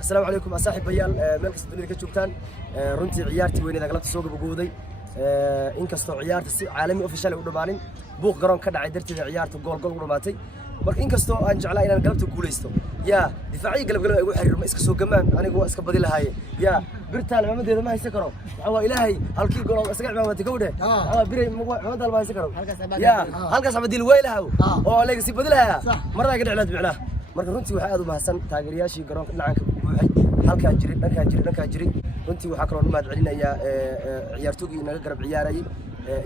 السلام عليكم أصاحب بيال ملك الدنيا كجوبتان runtii ciyaartii weyneed galabta soo gabagooday inkastoo ciyaarta si caalami official u dhamaanin buuq garoon ka dhacay darteed ciyaartu gool u dhamaatay marka inkastoo aan jeclaa inaan galabta guuleysto yaa difaaciga galab ay ugu xiriirma iska soo gamaan anigu waa iska badi lahaye yaa birtaan maamadeeda ma haysan karo waxa ilaahay halkii gool isaga cimaamada gowdhe biray maamada ma haysan karo yaa halkaas abadil weylaha oo leega si badi lahaa marada ka dhaclaad bicnaa marka runtii waxa aad u mahadsan taageerayaashii garoonka dhinacanka buuxay halkaan jiray runtii waxa kale oo mahad celinayaa ciyaartoygii naga garab ciyaarayay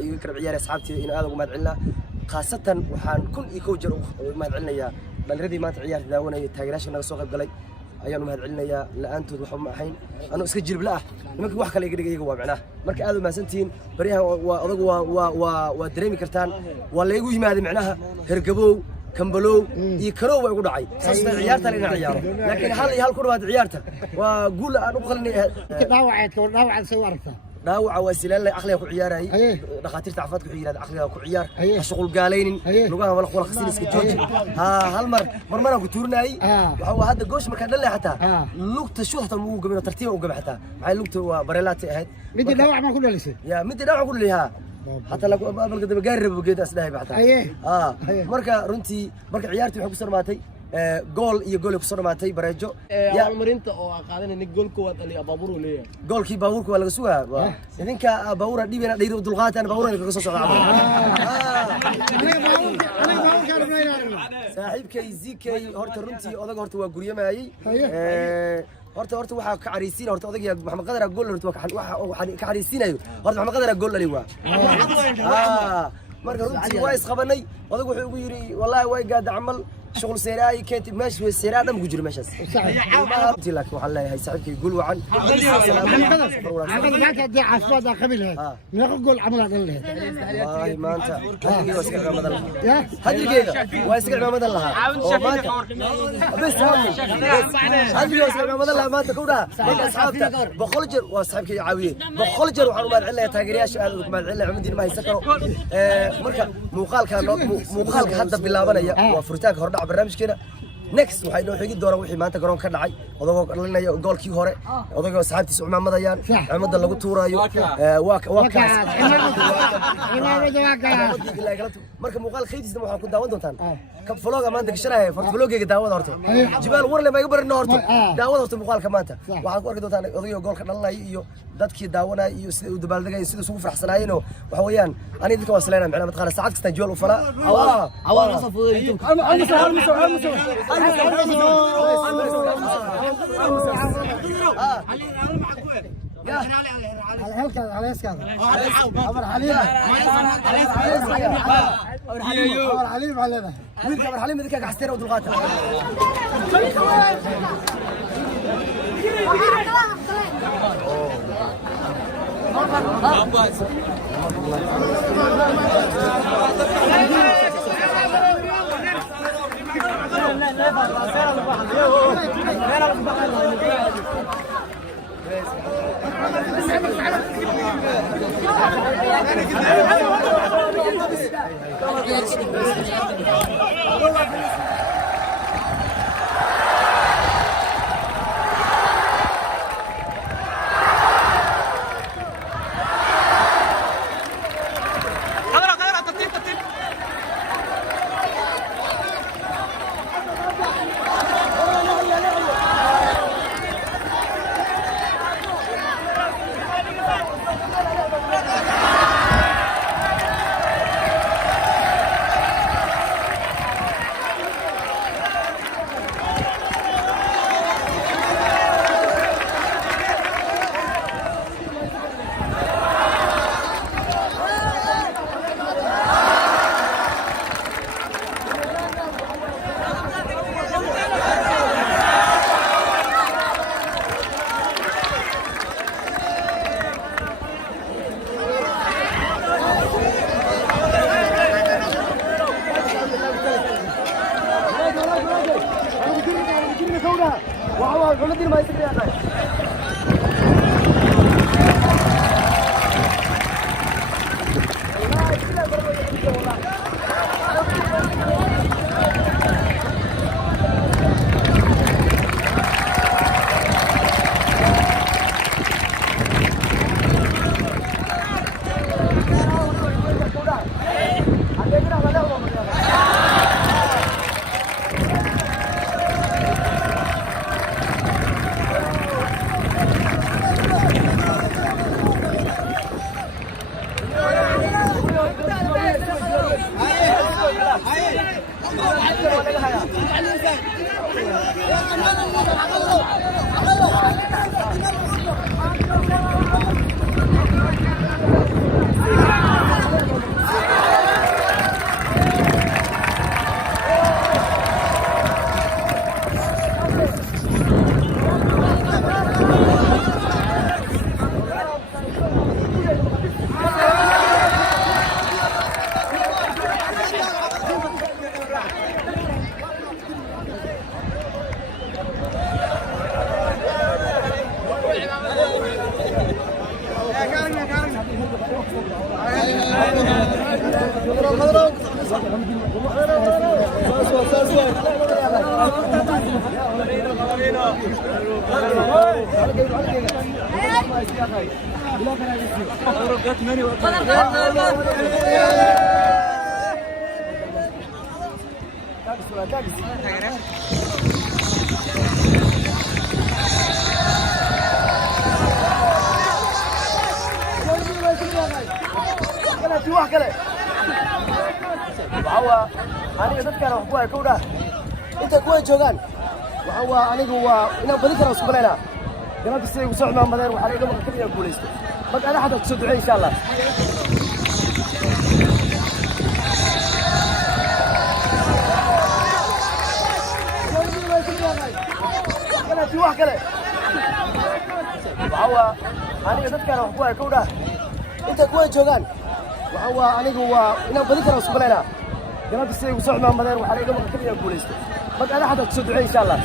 iyo garab ciyaaray asxaabtii in aad ugu mahad celinaa khaasatan waxaan kun iyo kow jeer u mahad celinayaa dhalinyadii maanta ciyaarta daawanayay taageerayaasha naga soo qayb galay ayaan u mahad celinayaa la'aantood waxba ma ahayn anoo iska jilibla ah nimanka wax kale iga dhigayga waa macnaha marka aad u mahadsantihiin baryahan waa odagu waa dareemi kartaan waa laygu yimaaday macnaha hergabow كمبلو يكرو ويقول عاي صدق عيارته لنا عياره لكن هل كل واحد عيارته وقول أنا أقولني نوعد سوارته نوع وسيلة لي أخليه كعياري دخاتير تعفات كعيار أخليه كعيار الشغل قالين لقاها ولا خول خسين سكتوجي هالمر مرة كتورنا أي وهو هذا جوش مكان اللي حتى لوقت شو حتى مو قبل ترتيبه وقبل حتى هاي لوقت وبريلات هاد مدي نوع ما كله لسه يا مدي نوع كله لها حتى لو قبل بجرب وكذا أسداي بعدها مركا رنتي مركا عيارتي بحب صار ماتي جول يقول لك صار ماتي بريجو يا المرنت أو قاعدين إنك جول كوات اللي أبابورو ليه جول كي باور كوا لقسوها إذن كا باورا دي بنا ديرو دلغات أنا باورا اللي قصص على صاحب كي زي كي هرت رنتي أذا هرت وجوريا معي horta waxa ka cariisiin horta odagii maxamed qadar gool horta waxa ka cariisiinayo horta maxamed qadar gool lali waa marka runtii waa isqabanay odag wuxuu ugu yiri wallahi way gaad amal شغل سيراي كانت ماشي والسيراء ما مجري ماشي قلت لك والله هي صاحبك يقول وعن عقد ما تدي عصفات قبلها نقول عمل قال له والله ما انت هذه واسقع ما مدلها هذه دقيقه واسقع ما مدلها بس هذه واسقع ما مدلها ما انت كودا اصحابته بخلجر واصحابك يعاويه بخلجر وحنا ما عليه تاجرياش ما عليه عمدين ما يسكروا marka muuqaalka hadda bilaabanaya waa furitaanka hordhac barnaamijkeena next waxay noo xigi doonaa wixii maanta garoon ka dhacay odagoo dhalinaya goolkii hore odagoo asxaabtiisa umaamadayaan ciidamada lagu tuurayo waa kaas marka muuqaal khaydiisna waxaan ku daawan doontaan ka vlog maanta gashanaya vloggeega daawada horta jibaal warle ma iga barino horta daawada horta muuqaalka maanta waxaad ku arki doontaan odagoo goolka dhalinaya iyo dadkii daawanaya iyo sida uu dabaaldegay sida isugu faraxsanaayeen waxa weeyaan aniga dadka waa salaynaa macnaha matqaana saacad kasta jool u falaa awaa soo fuuday وهو الولد ما يصير يا aniga dadkaan wax ku ay kowdha inta kuwa joogaan waxa waa anigu waa inaan badi karo isku baleena galabta siday ugu soo xumaanmadeen waxaa laga maqan kaliya guulaysto marka ana xataa kusoo ducey insha allah wax kale waxa waa aniga dadkaan wax ku ay kowdha inta kuwa joogaan waxa waa anigu waa inaan badi karo isku baleena galabta siday ugu soo xumaanmadeen waxaa laga maqan kaliya guulaysto marka ana xataa kusoo ducey insha allah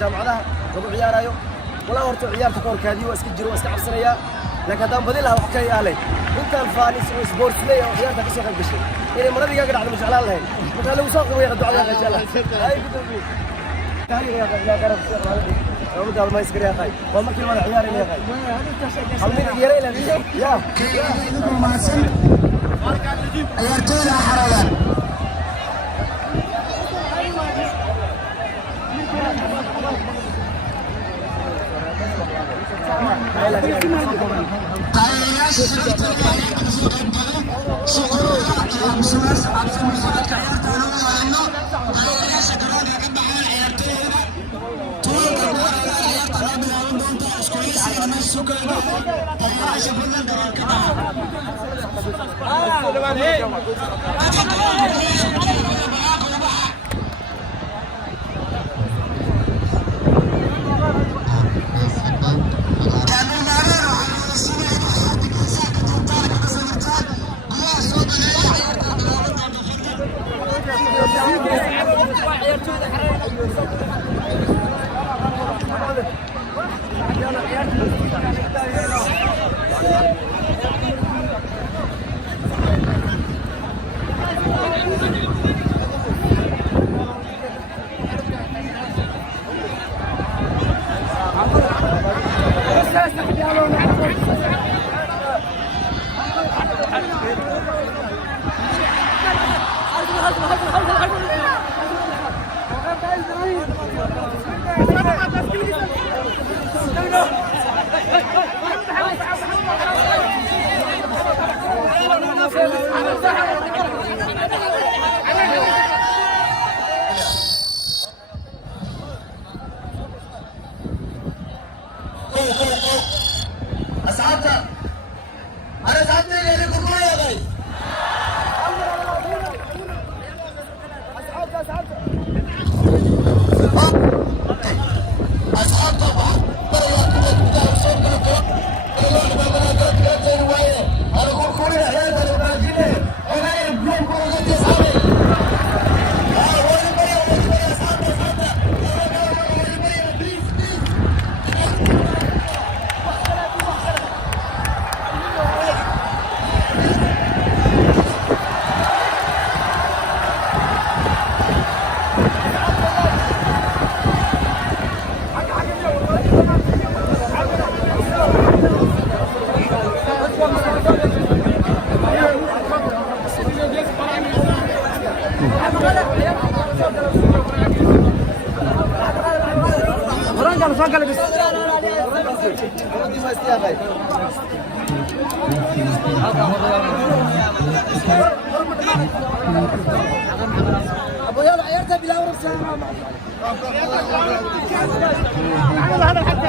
jaamacadaha lagu ciyaarayo walaa horta ciyaarta ka horkaadiyo iska jiro iska cabsanaya laakiin hadaan badi lahaa wax ka yaalay intaan faanis oo sports lay oo ciyaarta ka soo qayb gashay inay maradiga ka dhacdo jeclaan lahayn marka lagu soo qabay ducada ka jeclaan ay gudoomiye taariikh ya garab oo dal ma iskariya qay waa markii wada ciyaarayna qay halmid yaray la ya ciyaartooyda xaradan أصحابك أنا أصحابي اللي يكونوا يا غاي أصحاب طبعا برا كده وصوت الكل والله ما بنقدر كده وين أنا أقول كل العيال اللي باقيين أنا يبلون كل أصحابي ابو يلا عيرتها بلا ورق سلام هذا حتى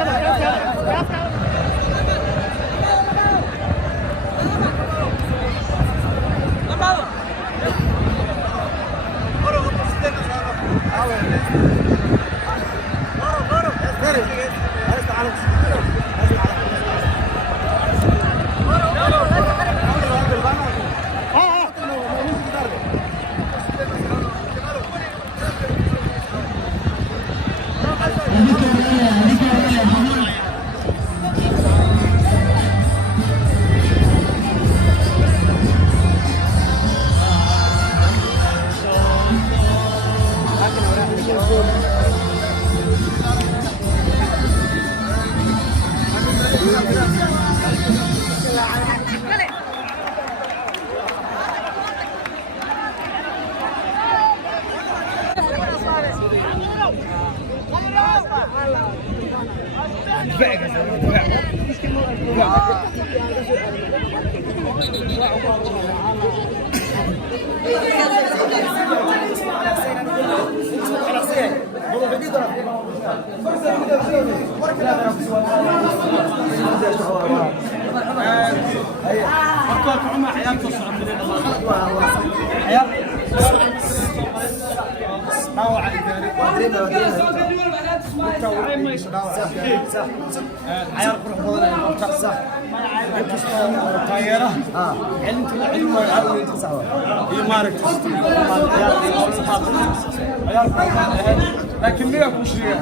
لكن ليه كل شيء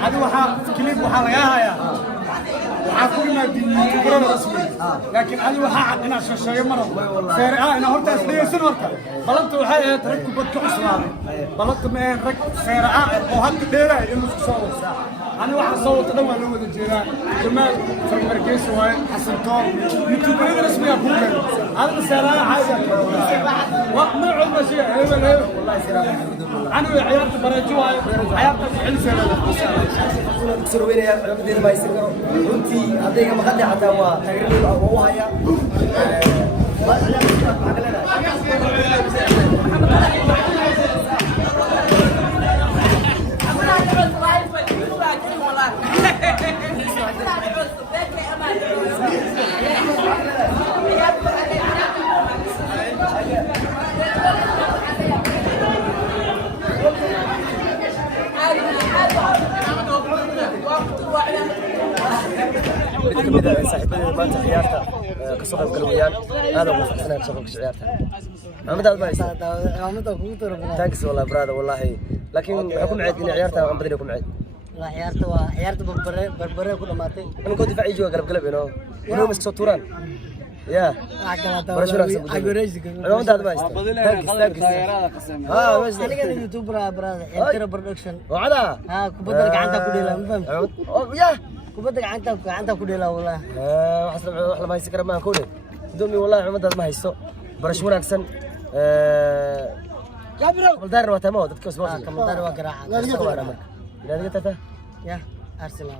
هذا واحد كليب واحد رجاها وحكون ما تقولون رسمي لكن هذا واحد أنا شيء مرة فرعة أنا هرت أسلي سنورك بلنت وحياة ركب بدك أسلام بلنت ما ركب فرعة وهاد ديرة يمسك صوت أنا واحد صوت دوما لو الجيران جمال في المركز وهاي حسن توم يوتيوبر رسمي أبوك هذا السلام حاجة وقت ما عندنا شيء هيبل والله سلام أنا عيارت برجوا عيارت حل سنة سروينا يا مدير ما يصير runtii ardayga maqadda xataa waa taageerada ugu haya صاحبنا ما انت عيارته كسوق القلويان هذا هو فرحنا كسوق عيارته محمد هذا بايس محمد كوتر تانكس والله برادة والله لكن حكم عيد ان عيارته عم بدنا لكم عيد لا عيارته بربره كل ما تي انا كنت دفاعي جوا قلب انه انه مسك صوتوران يا محمد هذا بايس تانكس ها بس انا قاعد يوتيوبر برادة انتر برودكشن وعدا ها كبدل عنده كلها ما فهمت يا كبدل عنده كلها والله واحد ما يسكر ما كونه دومي والله محمد هذا ما هيستو برش وناكسن جابر مدار وتمو دتك اسبوع كمدار وقراعه لا دقيقه يا ارسنال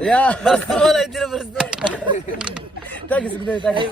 يا بس ولا يدير بس تاكس كده تاكس